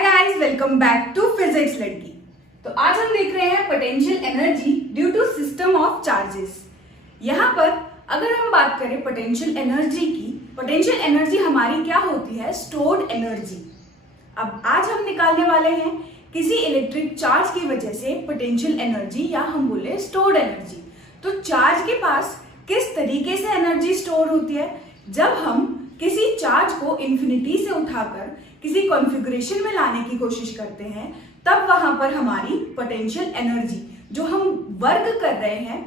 Hi guys, welcome back to physics लड़की। तो आज हम देख रहे हैं potential energy due to system of charges. यहाँ पर अगर हम बात करें पोटेंशियल एनर्जी की, पोटेंशियल एनर्जी हमारी क्या होती है? Stored energy. अब आज हम निकालने वाले हैं किसी इलेक्ट्रिक चार्ज की वजह से पोटेंशियल एनर्जी, या हम बोले स्टोर्ड एनर्जी। तो चार्ज के पास किस तरीके से एनर्जी स्टोर होती है? जब हम किसी चार्ज को इंफिनिटी से उठाकर किसी कॉन्फ़िगरेशन में लाने की कोशिश करते हैं, तब वहां पर हमारी पोटेंशियल एनर्जी, जो हम वर्क कर रहे हैं,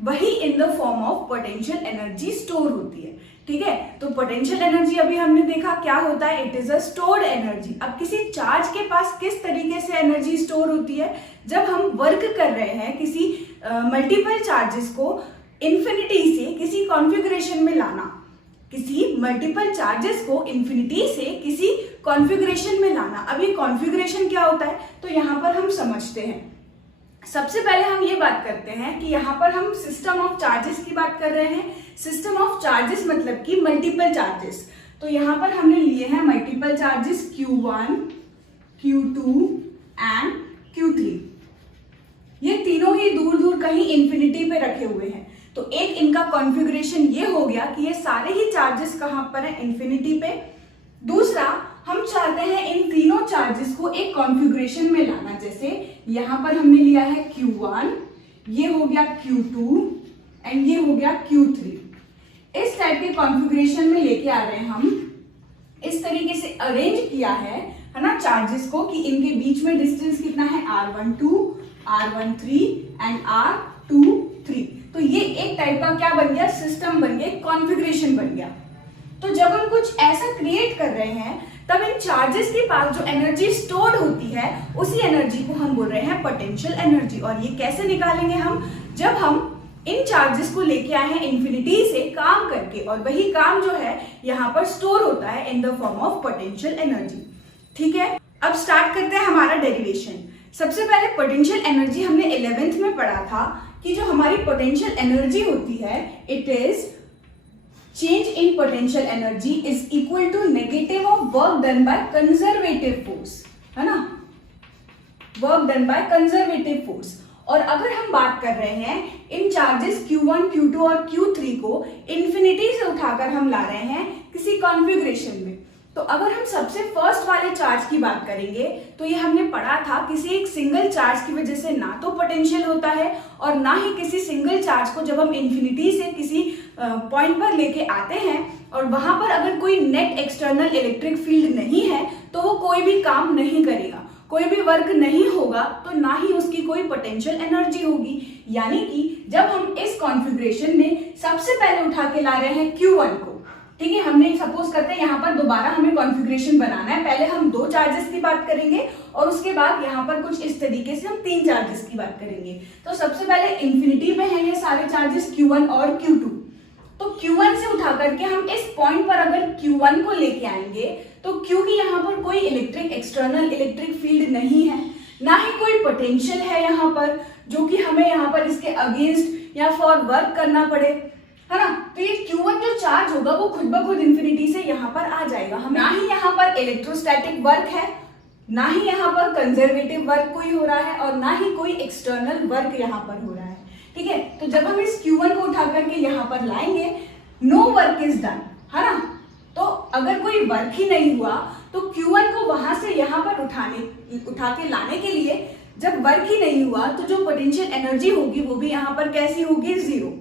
वही इन the form of potential energy store होती है। ठीक है, तो पोटेंशियल एनर्जी अभी हमने देखा क्या होता है, it is a stored energy. अब किसी चार्ज के पास किस तरीके से एनर्जी स्टोर होती है? जब हम वर्क कर रहे हैं किसी मल्टीपल चार्जेस को इंफिनिटी से किसी कॉन्फ़िगरेशन में लाना, किसी मल्टीपल चार्जेस को इंफिनिटी से किसी कॉन्फ़िगरेशन में लाना। अब ये कॉन्फ़िगरेशन क्या होता है, तो यहाँ पर हम समझते हैं। सबसे पहले हम ये बात करते हैं कि यहाँ पर हम सिस्टम ऑफ चार्जेस की बात कर रहे हैं। सिस्टम ऑफ चार्जेस मतलब कि मल्टीपल चार्जेस। तो यहाँ पर हमने लिए हैं multiple charges Q1, Q2 and Q3। ये तीनों ही दूर दूर कहीं इंफिनिटी पे रखे हुए हैं। तो एक इनका कॉन्फ़िगरेशन ये हो गया कि ये सारे ही चार्जेस कहाँ पर है? इंफिनिटी पे। दूसरा, हम चाहते हैं इन तीनों चार्जेस को एक कॉन्फ़िगरेशन में लाना। जैसे यहाँ पर हमने लिया है Q1, ये हो गया Q2 एंड ये हो गया Q3। इस टाइप के कॉन्फ़िगरेशन में लेके आ रहे हैं हम। इस तरीके से अरेंज किया है ना चार्जेस को, कि इनके बीच में डिस्टेंस कितना है? R12, R13 and R23। तो ये एक टाइप का क्या बन गया? सिस्टम बन गया, कॉन्फ़िगरेशन बन गया। तो जब हम कुछ ऐसा क्रिएट कर रहे हैं, तब इन चार्जेस के पास जो एनर्जी स्टोर्ड होती है, उसी एनर्जी को हम बोल रहे हैं पोटेंशियल एनर्जी। और ये कैसे निकालेंगे हम? जब हम इन चार्जेस को लेके आए हैं इंफिनिटी से काम करके, और वही काम जो है यहाँ पर स्टोर होता है इन the form of potential energy. ठीक है, अब स्टार्ट करते हैं हमारा डेरिवेशन। सबसे पहले पोटेंशियल एनर्जी हमने 11th में पढ़ा था कि जो हमारी पोटेंशियल एनर्जी होती है, it is change in potential energy is equal to negative of work done by conservative force, है ना? Work done by conservative force. और अगर हम बात कर रहे हैं इन चार्जेस Q1, Q2 और Q3 को इंफिनिटी से उठाकर हम ला रहे हैं किसी कॉन्फ़िगरेशन में, तो अगर हम सबसे फर्स्ट वाले चार्ज की बात करेंगे, तो ये हमने पढ़ा था किसी एक सिंगल चार्ज की वजह से ना तो पोटेंशियल होता है, और ना ही किसी सिंगल चार्ज को जब हम इंफिनिटी से किसी पॉइंट पर लेके आते हैं और वहां पर अगर कोई नेट एक्सटर्नल इलेक्ट्रिक फील्ड नहीं है, तो वो कोई भी काम नहीं करेगा, कोई भी वर्क नहीं होगा, तो ना ही उसकी कोई पोटेंशियल एनर्जी होगी। यानी कि जब हम इस कॉन्फ़िगरेशन में सबसे पहले उठा के ला रहे हैं Q1 को, ठीक है, हमने सपोज करते हैं यहाँ पर दोबारा हमें कॉन्फ़िगरेशन बनाना है। पहले हम 2 चार्जेस की बात करेंगे और उसके बाद यहाँ पर कुछ इस तरीके से हम 3 चार्जेस की बात करेंगे। तो सबसे पहले इंफिनिटी में है ये सारे चार्जेस Q1 और Q2। तो Q1 से उठा करके हम इस पॉइंट पर अगर Q1 को लेके आएंगे, तो क्योंकि यहाँ पर कोई एक्सटर्नल इलेक्ट्रिक फील्ड नहीं है, ना ही कोई पोटेंशियल है यहाँ पर जो कि हमें यहाँ पर इसके अगेंस्ट या फॉर वर्क करना पड़े, है ना? तो ये Q1 जो चार्ज होगा वो खुद ब खुद इंफिनिटी से यहाँ पर आ जाएगा। हम ना ही यहाँ पर इलेक्ट्रोस्टैटिक वर्क है, ना ही यहाँ पर कंजर्वेटिव वर्क कोई हो रहा है, और ना ही कोई एक्सटर्नल वर्क यहाँ पर हो रहा है। ठीक है, तो जब हम इस Q1 को उठा करके यहाँ पर लाएंगे, नो वर्क इज डन, है ना? तो अगर कोई वर्क ही नहीं हुआ, तो Q1 को वहां से यहाँ पर उठा के लाने के लिए जब वर्क ही नहीं हुआ, तो जो पोटेंशियल एनर्जी होगी वो भी यहाँ पर कैसी होगी? 0,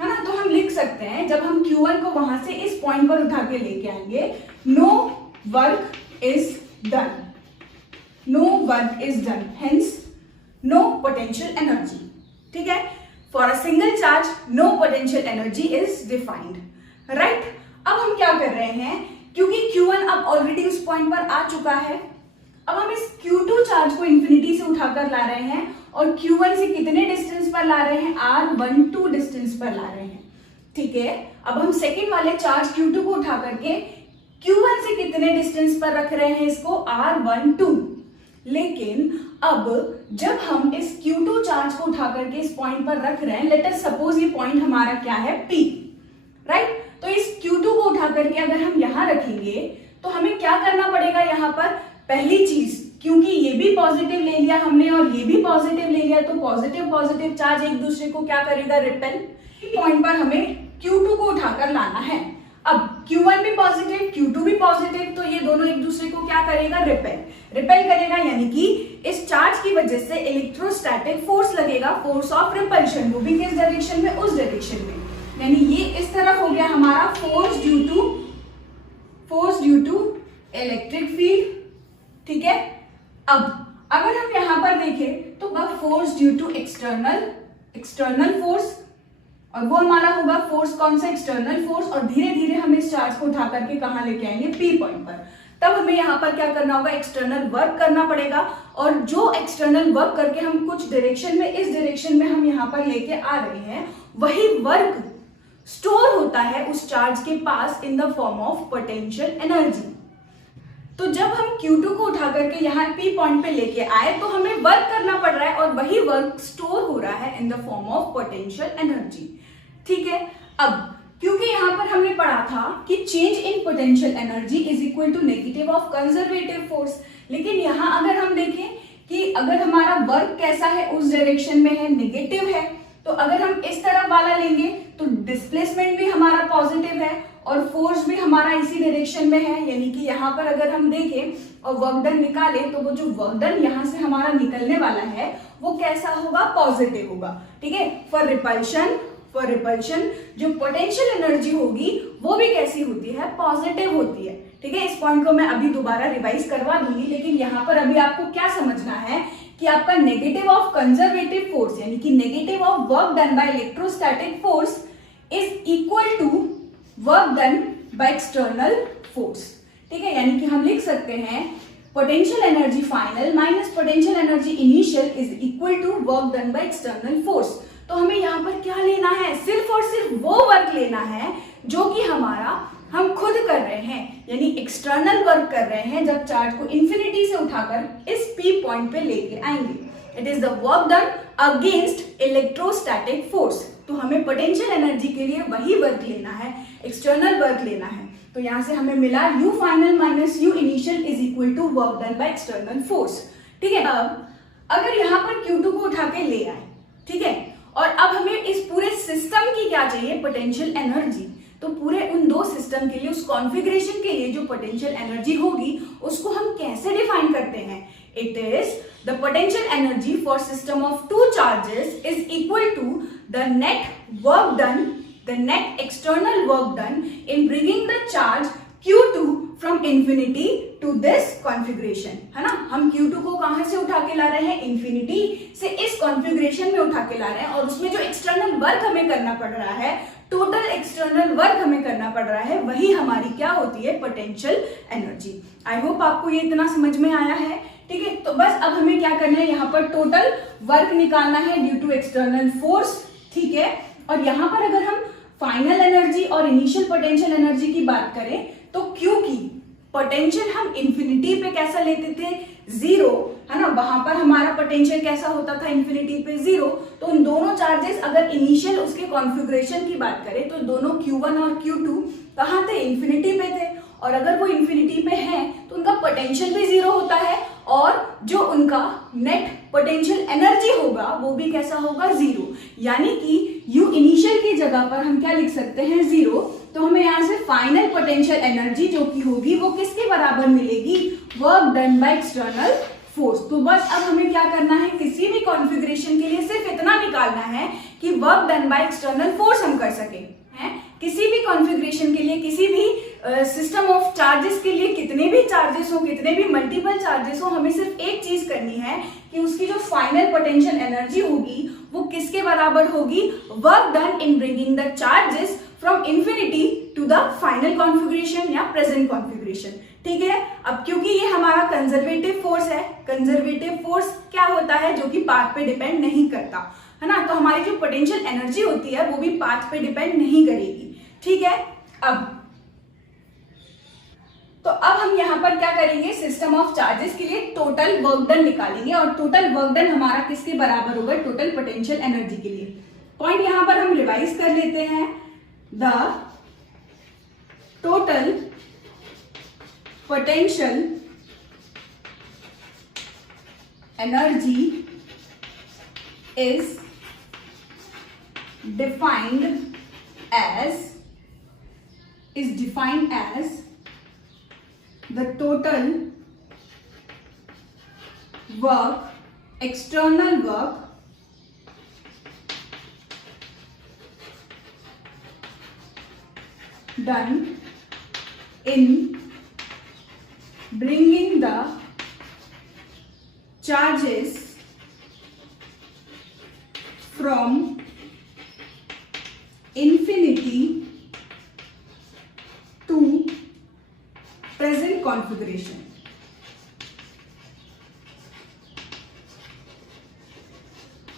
है ना? तो हम लिख सकते हैं, जब हम Q1 को वहां से इस पॉइंट पर उठा के लेके आएंगे, no work is done, no work is done, hence no potential energy. ठीक है, for a single charge no potential energy is defined, right? अब हम क्या कर रहे हैं, क्योंकि Q1 अब ऑलरेडी उस पॉइंट पर आ चुका है, अब हम इस Q2 चार्ज को इंफिनिटी से उठाकर ला रहे हैं, और Q1 से कितने डिस्टेंस पर ला रहे हैं? R12 डिस्टेंस पर ला रहे हैं। ठीक है, अब हम सेकेंड वाले चार्ज Q2 को उठा करके Q1 से कितने डिस्टेंस पर रख रहे हैं? इसको R12। लेकिन अब जब हम इस Q2 चार्ज को उठा करके इस पॉइंट पर रख रहे हैं, लेट अस सपोज ये पॉइंट हमारा क्या है? P, right? तो इस Q2 को उठा करके अगर हम यहाँ रखेंगे, तो हमें क्या करना पड़ेगा? यहाँ पर पहली चीज क्योंकि ये भी पॉजिटिव ले लिया हमने और ये भी पॉजिटिव ले लिया, तो पॉजिटिव पॉजिटिव चार्ज एक दूसरे को क्या करेगा, रिपेल। पॉइंट पर हमें Q2 को उठाकर लाना है। अब Q1 भी पॉजिटिव, Q2 भी पॉजिटिव, तो ये दोनों एक दूसरे को क्या करेगा, रिपेल करेगा, यानी कि इस चार्ज की वजह से इलेक्ट्रोस्टैटिक फोर्स लगेगा, फोर्स ऑफ रिपल्शन, वो भी किस डायरेक्शन में, उस डायरेक्शन में। यानी ये इस तरफ हो गया हमारा force due to electric field, ठीक है। अब अगर हम यहां पर देखें तो force due to external force, और वो हमारा होगा फोर्स कौन सा, एक्सटर्नल फोर्स, और धीरे धीरे हम इस चार्ज को उठा करके कहां लेके आएंगे, P पॉइंट पर। तब हमें यहाँ पर क्या करना होगा, एक्सटर्नल वर्क करना पड़ेगा, और जो एक्सटर्नल वर्क करके हम कुछ डायरेक्शन में, इस डायरेक्शन में हम यहाँ पर लेके आ रहे हैं, वही वर्क स्टोर होता है उस चार्ज के पास in the form of potential energy. तो जब हम Q2 को उठा करके यहाँ P पॉइंट पे लेके आए तो हमें वर्क करना पड़ रहा है, और वही वर्क स्टोर हो रहा है इन the form of potential energy, ठीक है। अब क्योंकि यहाँ पर हमने पढ़ा था कि change in potential energy is equal to negative of conservative force, लेकिन यहाँ अगर हम देखें कि अगर हमारा वर्क कैसा है, उस डायरेक्शन में है, नेगेटिव है, तो अगर हम इस तरफ वाला लेंगे तो डिस्प्लेसमेंट भी हमारा पॉजिटिव है और फोर्स भी हमारा इसी डायरेक्शन में है, यानी कि यहाँ पर अगर हम देखें और वर्क डन निकाले तो वो जो वर्क डन यहाँ से हमारा निकलने वाला है वो कैसा होगा, पॉजिटिव होगा, ठीक है। फॉर रिपल्शन जो पोटेंशियल एनर्जी होगी वो भी कैसी होती है, पॉजिटिव होती है, ठीक है। इस पॉइंट को मैं अभी दोबारा रिवाइज करवा दूंगी, लेकिन यहाँ पर अभी आपको क्या समझना है कि आपका नेगेटिव ऑफ कंजर्वेटिव फोर्स, यानी कि negative of work done by electrostatic force is equal to work done by external force, ठीक है। यानी कि हम लिख सकते हैं potential energy final minus potential energy initial is equal to work done by external force. तो हमें यहाँ पर क्या लेना है, सिर्फ और सिर्फ वो वर्क लेना है जो कि हम खुद कर रहे हैं, यानी एक्सटर्नल वर्क कर रहे हैं, जब चार्ज को इंफिनिटी से उठाकर इस P पॉइंट पे लेके आएंगे। It is the work done against electrostatic force. तो हमें पोटेंशियल एनर्जी के लिए वही वर्क लेना है, एक्सटर्नल वर्क लेना है। तो यहां से हमें मिला U final minus U initial is equal to work done by external force, ठीक है। अब अगर यहाँ पर Q2 को उठा के ले आए, ठीक है, और अब हमें इस पूरे सिस्टम की क्या चाहिए, पोटेंशियल एनर्जी। तो पूरे उन दो सिस्टम के लिए, उस कॉन्फ़िगरेशन के लिए जो पोटेंशियल एनर्जी होगी उसको हम कैसे डिफाइन करते हैं, it is the potential energy for system of two charges is equal to the net work done, the net external work done in bringing the charge Q2 from infinity to this configuration, है ना। हम Q2 को कहां से उठा के ला रहे हैं, इंफिनिटी से इस कॉन्फ़िगरेशन में उठा के ला रहे हैं, और उसमें जो एक्सटर्नल वर्क हमें करना पड़ रहा है, टोटल एक्सटर्नल वर्क हमें करना पड़ रहा है, वही हमारी क्या होती है, पोटेंशियल एनर्जी। आई होप आपको ये इतना समझ में आया है, ठीक है। तो बस अब हमें क्या करना है, यहाँ पर टोटल वर्क निकालना है ड्यू टू एक्सटर्नल फोर्स, ठीक है। और यहाँ पर अगर हम फाइनल एनर्जी और इनिशियल पोटेंशियल एनर्जी की बात करें तो क्योंकि पोटेंशियल हम इंफिनिटी पे कैसा लेते थे, जीरो, है ना, वहां पर हमारा पोटेंशियल कैसा होता था, इंफिनिटी पे जीरो। तो उन दोनों चार्जेस अगर इनिशियल उसके कॉन्फ़िगरेशन की बात करें तो दोनों Q1 और Q2 कहाँ थे, इंफिनिटी पे थे, और अगर वो इंफिनिटी पे है तो उनका पोटेंशियल भी जीरो होता है, और जो उनका नेट पोटेंशियल एनर्जी होगा वो भी कैसा होगा, जीरो। यानी कि U इनिशियल की जगह पर हम क्या लिख सकते हैं, जीरो। तो हमें यहाँ से फाइनल पोटेंशियल एनर्जी जो कि होगी वो किसके बराबर मिलेगी, work done by external force. तो बस अब हमें क्या करना है, किसी भी कॉन्फ़िगरेशन के लिए सिर्फ इतना निकालना है कि work done by external force हम कर सके, हैं। किसी भी कॉन्फ़िगरेशन के लिए, किसी भी सिस्टम ऑफ चार्जेस के लिए, कितने भी चार्जेस हो, कितने भी मल्टीपल चार्जेस हो, हमें सिर्फ एक चीज करनी है कि उसकी जो फाइनल पोटेंशियल एनर्जी होगी वो किसके बराबर होगी, work done in bringing the charges from infinity to the final configuration या प्रेजेंट कॉन्फ़िगरेशन, ठीक है। अब क्योंकि ये हमारा कंजर्वेटिव फोर्स है, कंजर्वेटिव फोर्स क्या होता है, जो कि पाथ पे डिपेंड नहीं करता, है ना। तो हमारी जो पोटेंशियल एनर्जी होती है वो भी पाथ पे डिपेंड नहीं करेगी, ठीक है। अब हम यहाँ पर क्या करेंगे, सिस्टम ऑफ चार्जेस के लिए टोटल वर्क डन निकालेंगे, और टोटल वर्क डन हमारा किसके बराबर होगा, टोटल पोटेंशियल एनर्जी के लिए। पॉइंट यहाँ पर हम रिवाइज कर लेते हैं, the total potential energy is defined as the total work, external work done in bringing the charges from infinity to present configuration.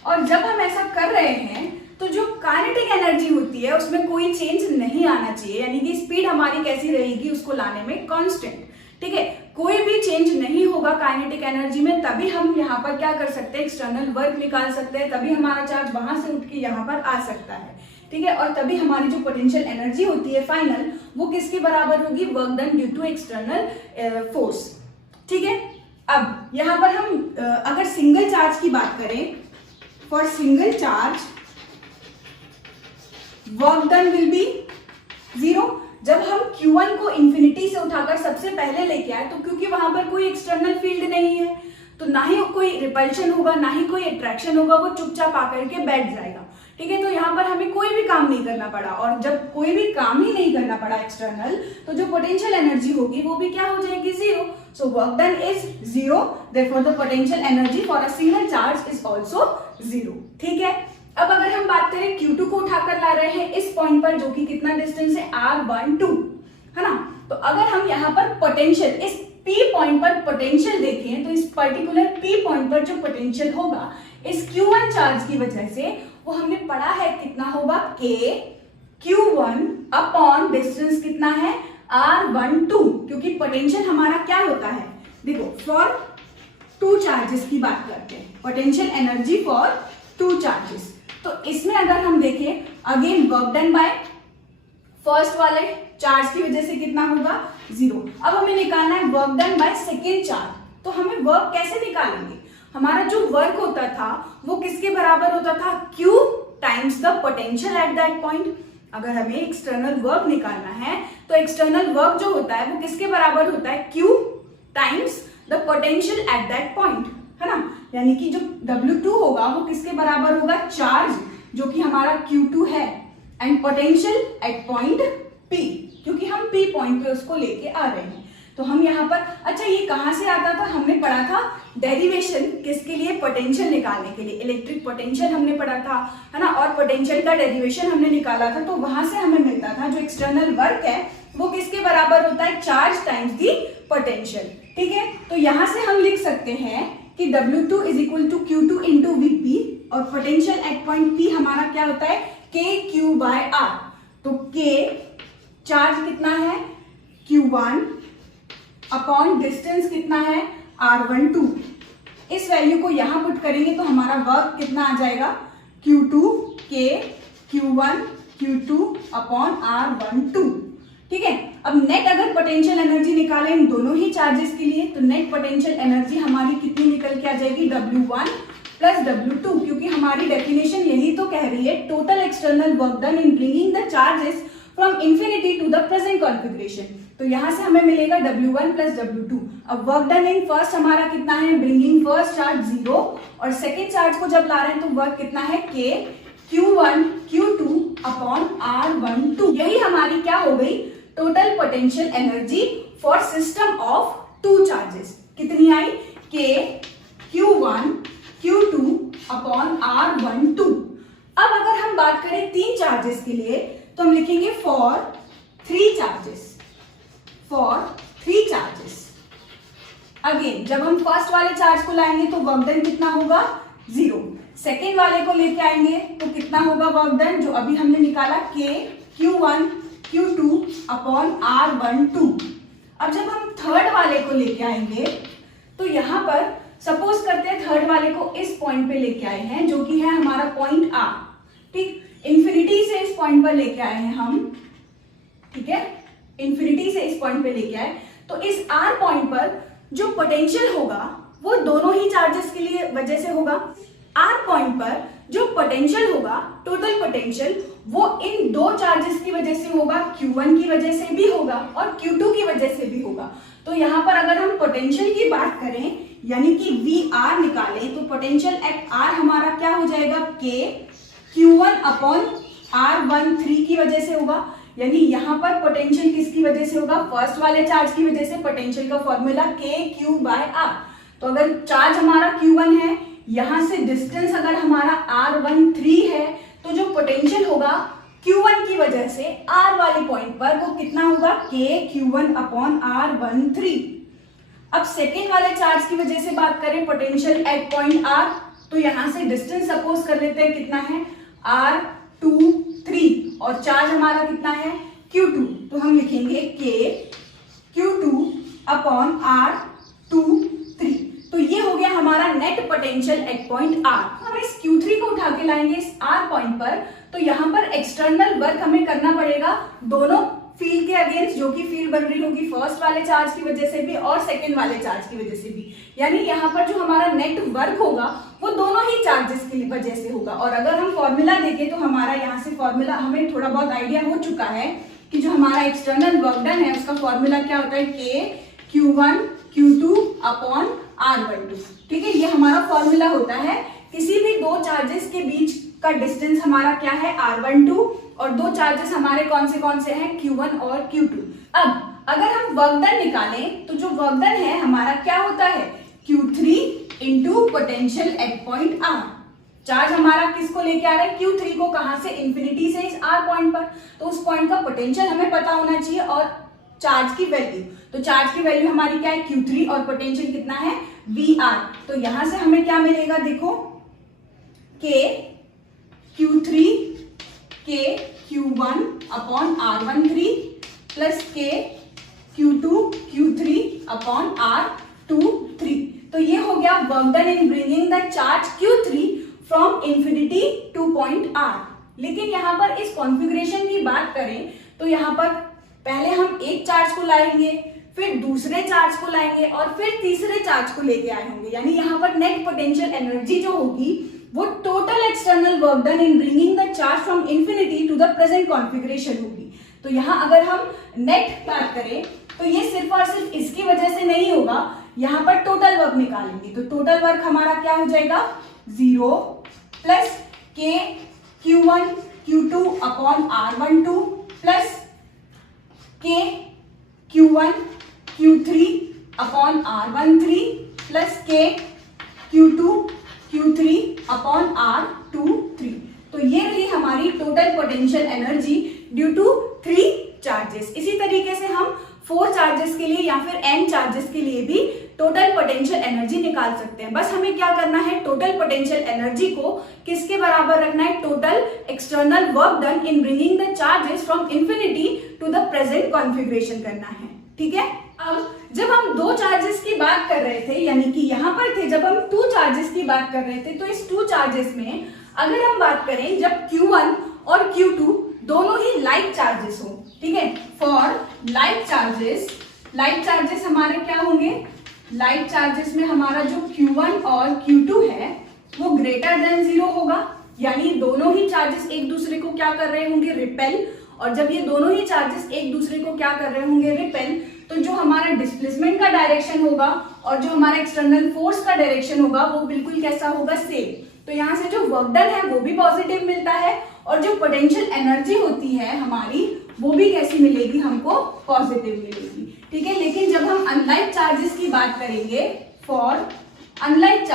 और जब हम ऐसा कर रहे हैं तो जो काइनेटिक एनर्जी होती है उसमें कोई चेंज नहीं आना चाहिए, यानी कि स्पीड हमारी कैसी रहेगी उसको लाने में कांस्टेंट। ठीक है, कोई भी चेंज नहीं होगा काइनेटिक एनर्जी में, तभी हम यहाँ पर क्या कर सकते हैं, एक्सटर्नल वर्क निकाल सकते हैं, तभी हमारा चार्ज वहां से उठ के यहाँ पर आ सकता है। ठीक है, और तभी हमारी जो पोटेंशियल एनर्जी होती है फाइनल, वो किसके बराबर होगी, work done due to external force. ठीक है, अब यहाँ पर हम अगर सिंगल चार्ज की बात करें, for single charge work done will be 0। जब हम Q1 को इंफिनिटी से उठाकर सबसे पहले लेके आए तो क्योंकि वहां पर कोई एक्सटर्नल फील्ड नहीं है तो ना ही कोई रिपल्शन होगा ना ही कोई अट्रैक्शन होगा, वो चुपचाप आकर के बैठ जाएगा। ठीक है, तो यहाँ पर हमें कोई भी काम नहीं करना पड़ा, और जब कोई भी काम ही नहीं करना पड़ा एक्सटर्नल, तो जो पोटेंशियल एनर्जी होगी वो भी क्या हो जाएगी, 0। So work done is 0, therefore the potential energy for a single charge is also 0। ठीक है, अब अगर हम बात करें Q2 को उठाकर ला रहे हैं इस पॉइंट पर, जो कि कितना डिस्टेंस है, R12, है ना। तो अगर हम यहाँ पर पोटेंशियल इस P पॉइंट पर पोटेंशियल देखें तो इस पर्टिकुलर P पॉइंट पर जो पोटेंशियल होगा इस Q1 चार्ज की वजह से, वो हमने पढ़ा है कितना होगा, K Q1 अपॉन डिस्टेंस कितना है, R12, क्योंकि पोटेंशियल हमारा क्या होता है, देखो फॉर 2 चार्जेस की बात करते हैं, पोटेंशियल एनर्जी फॉर 2 चार्जेस। तो इसमें अगर हम देखें again work done by first वाले चार्ज की वजह से कितना होगा, 0। अब हमें निकालना है work done by second charge, तो हमें वर्क कैसे निकालेंगे, हमारा जो वर्क होता था वो किसके बराबर होता था, Q times the potential at that point. अगर हमें एक्सटर्नल वर्क निकालना है तो एक्सटर्नल वर्क जो होता है वो किसके बराबर होता है, Q times the potential at that point, है ना। यानी कि जो W2 होगा वो किसके बराबर होगा, चार्ज जो कि हमारा Q2 है, and potential at point P, क्योंकि हम P पॉइंट पे उसको लेके आ रहे हैं। तो हम यहाँ पर, अच्छा ये कहाँ से आता था, हमने पढ़ा था डेरिवेशन किसके लिए, पोटेंशियल निकालने के लिए, इलेक्ट्रिक पोटेंशियल हमने पढ़ा था, है ना, और पोटेंशियल का डेरिवेशन हमने निकाला था, तो वहां से हमें मिलता था जो एक्सटर्नल वर्क है वो किसके बराबर होता है, चार्ज टाइम्स दी पोटेंशियल। ठीक है, तो यहां से हम लिख सकते हैं कि W2 is equal to Q2 into Vp, और पोटेंशियल एट पॉइंट P हमारा क्या होता है, KQ बाय R। तो K चार्ज कितना है, Q1 अपॉन डिस्टेंस कितना है, R12। इस वैल्यू को यहां पुट करेंगे तो हमारा वर्क कितना आ जाएगा, Q2 K Q1 Q2 upon R12। ठीक है, अब नेट अगर पोटेंशियल एनर्जी निकालें इन दोनों ही चार्जेस के लिए तो नेट पोटेंशियल एनर्जी हमारी कितनी निकल के आ जाएगी, W1 प्लस W2, क्योंकि हमारी डेफिनेशन यही तो कह रही है total external work done in bringing the charges from infinity to the present configuration. तो यहां से हमें मिलेगा W1 प्लस W2। अब वर्क डन इन फर्स्ट हमारा कितना है, ब्रिंगिंग फर्स्ट चार्ज 0, और सेकेंड चार्ज को जब ला रहे हैं तो वर्क कितना है, K Q1 Q2 upon R12। यही हमारी क्या हो गई, total potential energy for system of 2 charges. कितनी आई, K Q1 Q2 upon R12। अब अगर हम बात करें 3 चार्जेस के लिए तो हम लिखेंगे for 3 charges, for 3 charges. Again जब हम फर्स्ट वाले चार्ज को लाएंगे तो वर्क डन कितना होगा, 0। सेकेंड वाले को लेके आएंगे तो कितना होगा वर्क डन, जो अभी हमने निकाला, K Q1 Q2 upon R12। अब जब हम थर्ड वाले को लेके आएंगे तो यहां पर सपोज करते हैं थर्ड वाले को इस पॉइंट पे लेके आए हैं जो कि है हमारा पॉइंट R। ठीक, इंफिनिटी से इस पॉइंट पर लेके आए हैं हम, ठीक है, इंफिनिटी से इस पॉइंट पे लेके आए, तो इस R पॉइंट पर जो पोटेंशियल होगा वो दोनों ही चार्जेस के लिए वजह से होगा। आर पॉइंट पर जो पोटेंशियल होगा, टोटल पोटेंशियल, वो इन दो चार्जेस की वजह से होगा, Q1 की वजह से भी होगा और Q2 की वजह से भी होगा। तो यहाँ पर अगर हम पोटेंशियल की बात करें यानी कि VR निकालें तो पोटेंशियल एट R हमारा क्या हो जाएगा, K Q1 अपॉन R13 की वजह से होगा। यानी यहाँ पर पोटेंशियल किसकी वजह से होगा, फर्स्ट वाले चार्ज की वजह से। पोटेंशियल का फॉर्मूला KQ बाय R। तो अगर चार्ज हमारा Q1 है, यहां से डिस्टेंस अगर हमारा R13 है, तो जो पोटेंशियल होगा Q1 की वजह से R वाले पॉइंट पर वो कितना होगा, KQ1 अपॉन R13। अब सेकेंड वाले चार्ज की वजह से बात करें पोटेंशियल एट पॉइंट R, तो यहां से डिस्टेंस सपोज कर लेते हैं कितना है, R23 और चार्ज हमारा कितना है, Q2। तो हम लिखेंगे KQ2 अपॉन R23। तो ये हो गया हमारा net potential at point R। हम इस Q3 को उठा के लाएंगे इस R पॉइंट पर, तो यहाँ पर एक्सटर्नल वर्क हमें करना पड़ेगा दोनों फील्ड के अगेंस्ट, जो कि फील्ड बन रही होगी फर्स्ट वाले चार्ज की वजह से भी और सेकेंड वाले चार्ज की वजह से भी। यानी यहाँ पर जो हमारा नेट वर्क होगा वो दोनों ही चार्जेस की वजह से होगा। और अगर हम फॉर्मूला देखें तो हमारा यहाँ से फॉर्मूला हमें थोड़ा बहुत आइडिया हो चुका है कि जो हमारा एक्सटर्नल वर्क डन है उसका फॉर्मूला क्या होता है, KQ1 Q2 अपॉन R12। ठीक है, ये हमारा फॉर्मूला होता है। किसी भी दो चार्जेस के बीच का डिस्टेंस हमारा क्या है, R12, और दो चार्जेस हमारे कौन से हैं, Q1 और Q2। अब अगर हम वर्क डन निकालें तो जो वर्क डन है हमारा क्या होता है, Q3 into potential at point R। Charge हमारा किसको लेके आ रहा है, Q3 को, कहां से, इंफिनिटी से इस R पॉइंट पर। तो उस पॉइंट का पोटेंशियल हमें पता होना चाहिए और चार्ज की वैल्यू। तो चार्ज की वैल्यू हमारी क्या है, Q3, और पोटेंशियल कितना है, VR। तो यहां से हमें क्या मिलेगा, देखो, KQ3 KQ1 upon R13 plus KQ2 Q3 upon R23। तो ये हो गया work done in bringing the charge Q3 from infinity two point R। लेकिन यहाँ पर इस कॉन्फ़िगरेशन की बात करें तो यहाँ पर पहले हम एक चार्ज को लाएंगे, फिर दूसरे चार्ज को लाएंगे और फिर तीसरे चार्ज को लेके आए होंगे। यानी यहाँ पर नेट पोटेंशियल एनर्जी जो होगी वो total external work done in bringing the charge from infinity to the present configuration होगी। तो यहाँ अगर हम नेट बात करें तो ये सिर्फ और सिर्फ इसकी वजह से नहीं होगा, यहाँ पर टोटल वर्क निकालेंगे तो टोटल वर्क हमारा क्या हो जाएगा, 0 plus KQ1 Q2 upon R12 plus KQ1 Q3 upon R13 plus KQ2 Q3 upon R23। तो ये रही हमारी total potential energy due to 3 charges. इसी तरीके से हम 4 चार्जेस के लिए या फिर n चार्जेस के लिए भी टोटल पोटेंशियल एनर्जी निकाल सकते हैं। बस हमें क्या करना है, टोटल पोटेंशियल एनर्जी को किसके बराबर रखना है, total external work done in bringing the charges from infinity to the present configuration करना है। ठीक है, अब जब हम 2 चार्जेस की बात कर रहे थे, यानी कि यहाँ पर थे जब हम 2 चार्जेस की बात कर रहे थे, तो इस 2 चार्जेस में अगर हम बात करें जब Q1 और Q2 दोनों ही लाइक चार्जेस हो, ठीक है, फॉर लाइक चार्जेस हमारे क्या होंगे, लाइक चार्जेस में हमारा जो Q1 और Q2 है वो ग्रेटर देन 0 होगा। यानी दोनों ही चार्जेस एक दूसरे को क्या कर रहे होंगे, रिपेल। और जब ये दोनों ही चार्जेस एक दूसरे को क्या कर रहे होंगे, रिपेल, तो जो हमारा डिस्प्लेसमेंट का डायरेक्शन होगा और जो हमारा एक्सटर्नल फोर्स का डायरेक्शन होगा वो बिल्कुल कैसा होगा, सेम। तो यहाँ से जो वर्क डन है वो भी पॉजिटिव मिलता है और जो पोटेंशियल एनर्जी होती है हमारी वो भी कैसी मिलेगी, हमको पॉजिटिव मिलेगी। ठीक है, लेकिन जब हम अनलाइक चार्जेस की बात करेंगे, फॉर अनलाइक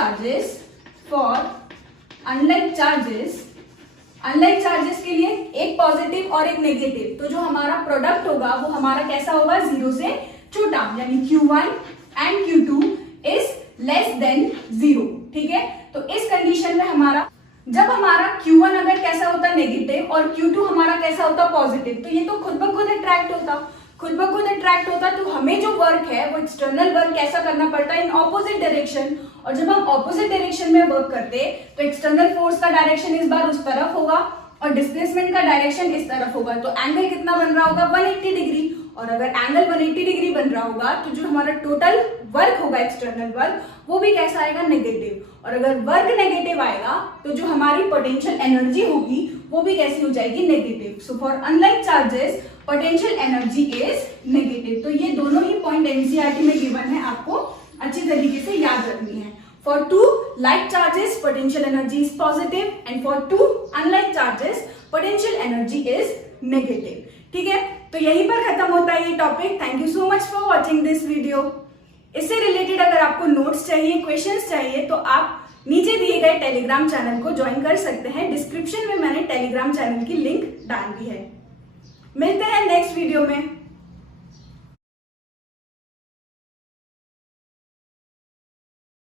चार्जेस के लिए एक पॉजिटिव और एक नेगेटिव, तो जो हमारा प्रोडक्ट होगा वो हमारा कैसा होगा, 0 से छोटा, यानी Q1 and Q2 is less than 0। ठीक है, तो इस कंडीशन में जब हमारा Q1 अगर कैसा होता नेगेटिव और Q2 हमारा कैसा होता पॉजिटिव, तो ये तो खुद ब खुद अट्रैक्ट होता, तो हमें जो वर्क है वो एक्सटर्नल वर्क कैसा करना पड़ता है, इन ऑपोजिट डायरेक्शन। और जब हम ऑपोजिट डायरेक्शन में वर्क करते तो एक्सटर्नल फोर्स का डायरेक्शन इस बार उस तरफ होगा और डिस्प्लेसमेंट का डायरेक्शन इस तरफ होगा। तो एंगल कितना बन रहा होगा, 180 डिग्री। और अगर एंगल 180 डिग्री बन रहा होगा तो जो हमारा टोटल वर्क होगा, एक्सटर्नल वर्क, वो भी कैसा आएगा, नेगेटिव। और अगर वर्क नेगेटिव आएगा तो जो हमारी पोटेंशियल एनर्जी होगी वो भी कैसी हो जाएगी, negative. So for unlike charges potential energy is negative. तो ये दोनों ही पॉइंट एनसीईआरटी में गिवन है, आपको अच्छी तरीके से याद रखनी है। For two like charges, potential energy is positive, and for two unlike charges, potential energy is negative. ठीक है, तो यहीं पर खत्म होता है ये topic. Thank you so much for watching this video. इससे रिलेटेड अगर आपको नोट्स चाहिए, क्वेश्चंस चाहिए, तो आप नीचे दिए गए टेलीग्राम चैनल को ज्वाइन कर सकते हैं। डिस्क्रिप्शन में मैंने टेलीग्राम चैनल की लिंक डाल दी है। मिलते हैं नेक्स्ट वीडियो में।